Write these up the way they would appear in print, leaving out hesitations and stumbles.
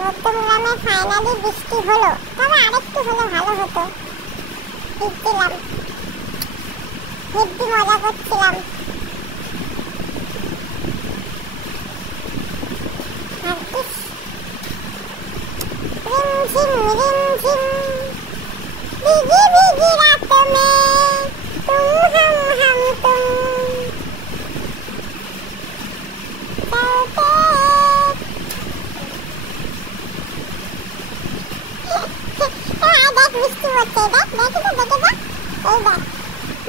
মধ্যমগ্রামে finally বৃষ্টি হলো, তবে আরেকটু হলে ভালো হতো। ভিজছিলাম, হেব্বি মজা করছিলাম। रिमझिम रिमझिम भीगी भीगी रात में तुम हम तुम देख मिष्टी होते देख देखे तो देखे देख এই দেখ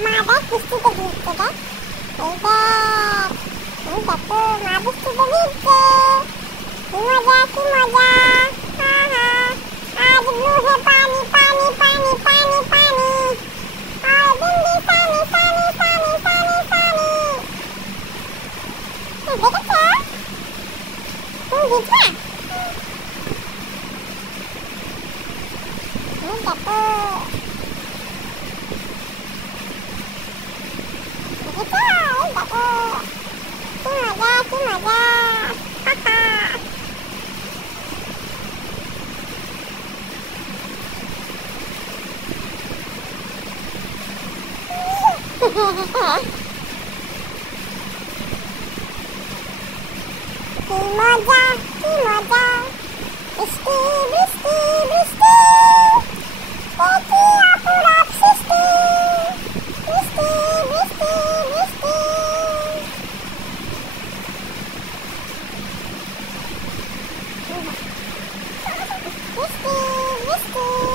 মা দেখ বৃষ্টিতে ভিজছে দেখ এই দেখো মা বৃষ্টিতে ভিজছে কি মজা কি মজা आज ब्लू है पानी पानी पानी पानी पानी और बिंदी पानी पानी पानी पानी पानी देखो तुम देखना देखो देखो की मजा কি মজা বৃষ্টি বৃষ্টি বৃষ্টি দেখি অপরাধ সৃষ্টি বৃষ্টি বৃষ্টি বৃষ্টি বৃষ্টি বৃষ্টি